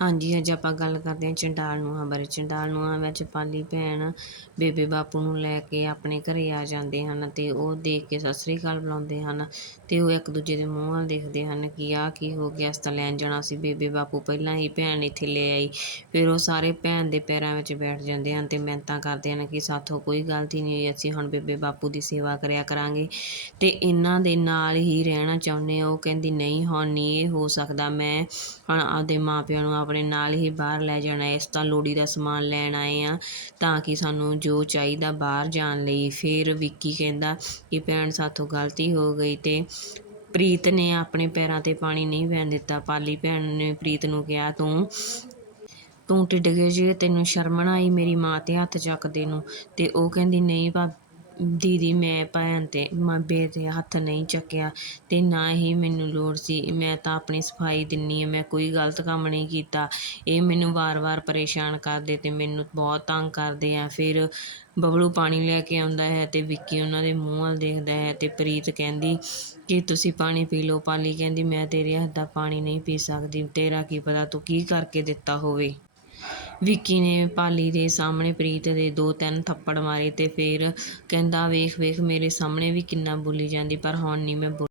ਹਾਂਜੀ, ਅੱਜ ਆਪਾਂ ਗੱਲ ਕਰਦੇ ਹਾਂ ਚੰਡਾਲ ਨੂੰਹਾਂ ਬਾਰੇ। ਚੰਡਾਲ ਨੂੰਹਾਂ ਵਿੱਚ ਪਾਲੀ ਭੈਣ ਬੇਬੇ ਬਾਪੂ ਨੂੰ ਲੈ ਕੇ ਆਪਣੇ ਘਰੇ ਆ ਜਾਂਦੇ ਹਨ ਤੇ ਉਹ ਦੇਖ ਕੇ ਸਤਿ ਸ੍ਰੀ ਅਕਾਲ ਬੁਲਾਉਂਦੇ ਹਨ ਤੇ ਉਹ ਇੱਕ ਦੂਜੇ ਦੇ ਮੂੰਹ ਵੱਲ ਦੇਖਦੇ ਹਨ ਕਿ ਆਹ ਕੀ ਹੋ ਗਿਆ, ਅਸੀਂ ਤਾਂ ਲੈਣ ਜਾਣਾ ਸੀ। ਬੇਬੇ ਬਾਪੂ ਪਹਿਲਾਂ ਹੀ ਭੈਣ ਇੱਥੇ ਲੈ ਆਈ, ਫਿਰ ਉਹ ਸਾਰੇ ਭੈਣ ਦੇ ਪੈਰਾਂ ਵਿੱਚ ਬੈਠ ਜਾਂਦੇ ਹਨ ਤੇ ਮਿਹਨਤਾਂ ਕਰਦੇ ਹਨ ਕਿ ਸਾਥੋਂ ਕੋਈ ਗਲਤੀ ਨਹੀਂ ਹੋਈ, ਅਸੀਂ ਹੁਣ ਬੇਬੇ ਬਾਪੂ ਦੀ ਸੇਵਾ ਕਰਿਆ ਕਰਾਂਗੇ। ਤੇ ਇਹਨਾਂ ਦੇ ਨਾਲ ਹੀ ਰਹਿਣਾ ਚਾਹੁੰਦੇ ਆ, ਉਹ ਕਹਿੰਦੀ, ਨਹੀਂ, ਹੁਣ ਨਹੀਂ ਇਹ ਹੋ ਸਕਦਾ, ਮੈਂ ਹੁਣ ਆਪਦੇ ਮਾਪਿਆਂ ਨੂੰ ਆਪਣੇ ਨਾਲ ਹੀ ਬਾਹਰ ਲੈ ਜਾਣਾ ਇਸ ਤਾਂ ਲੋੜੀ ਦਾ ਸਮਾਨ ਲੈਣ ਆਏ ਆ ਤਾਂ ਕਿ ਸਾਨੂੰ ਜੋ ਚਾਹੀਦਾ ਬਾਹਰ ਜਾਣ ਲਈ। ਫਿਰ ਵਿੱਕੀ ਕਹਿੰਦਾ ਕਿ ਭੈਣ ਸਾਥੋਂ ਗਲਤੀ ਹੋ ਗਈ ਤੇ ਪ੍ਰੀਤ ਨੇ ਆਪਣੇ ਪੈਰਾਂ ਤੇ ਪਾਣੀ ਨਹੀਂ ਪੈਣ ਦਿੱਤਾ। ਪਾਲੀ ਭੈਣ ਨੇ ਪ੍ਰੀਤ ਨੂੰ ਕਿਹਾ, ਤੂੰ ਤੂੰ ਟਿੱਡ ਗਏ ਜੇ, ਤੈਨੂੰ ਸ਼ਰਮ ਨਾ ਆਈ ਮੇਰੀ ਮਾਂ ਤੇ ਹੱਥ ਚੱਕਦੇ ਨੂੰ? ਤੇ ਉਹ ਕਹਿੰਦੀ, ਨਹੀਂ ਭਾ ਦੀਦੀ, ਮੈਂ ਭੈਣ ਤੇ ਮਾਂ-ਬੇ ਤੇ ਹੱਥ ਨਹੀਂ ਚੱਕਿਆ ਅਤੇ ਨਾ ਹੀ ਮੈਨੂੰ ਲੋੜ ਸੀ। ਮੈਂ ਤਾਂ ਆਪਣੀ ਸਫ਼ਾਈ ਦਿੰਦੀ ਹਾਂ ਮੈਂ ਕੋਈ ਗਲਤ ਕੰਮ ਨਹੀਂ ਕੀਤਾ। ਇਹ ਮੈਨੂੰ ਵਾਰ-ਵਾਰ ਪਰੇਸ਼ਾਨ ਕਰਦੇ ਅਤੇ ਮੈਨੂੰ ਬਹੁਤ ਤੰਗ ਕਰਦੇ ਆ। ਫਿਰ ਬਬਲੂ ਪਾਣੀ ਲੈ ਕੇ ਆਉਂਦਾ ਹੈ ਅਤੇ ਵਿੱਕੀ ਉਹਨਾਂ ਦੇ ਮੂੰਹ ਵੱਲ ਦੇਖਦਾ ਹੈ ਅਤੇ ਪ੍ਰੀਤ ਕਹਿੰਦੀ ਕਿ ਤੁਸੀਂ ਪਾਣੀ ਪੀ ਲਓ ਪਾਲੀ, ਕਹਿੰਦੀ, ਮੈਂ ਤੇਰੇ ਹੱਥ ਦਾ ਪਾਣੀ ਨਹੀਂ ਪੀ ਸਕਦੀ। ਤੇਰਾ ਕੀ ਪਤਾ ਤੂੰ ਕੀ ਕਰਕੇ ਦਿੱਤਾ ਹੋਵੇ? ਵਿੱਕੀ ਨੇ ਪਾਲੀ ਦੇ ਸਾਹਮਣੇ ਪ੍ਰੀਤ ਦੇ ਦੋ ਤਿੰਨ ਥੱਪੜ ਮਾਰੇ ਤੇ ਫੇਰ ਕਹਿੰਦਾ, ਵੇਖ ਵੇਖ, ਮੇਰੇ ਸਾਹਮਣੇ ਵੀ ਕਿੰਨਾ ਬੋਲੀ ਜਾਂਦੀ, ਪਰ ਹੁਣ ਨਹੀਂ ਮੈਂ ਬੋ-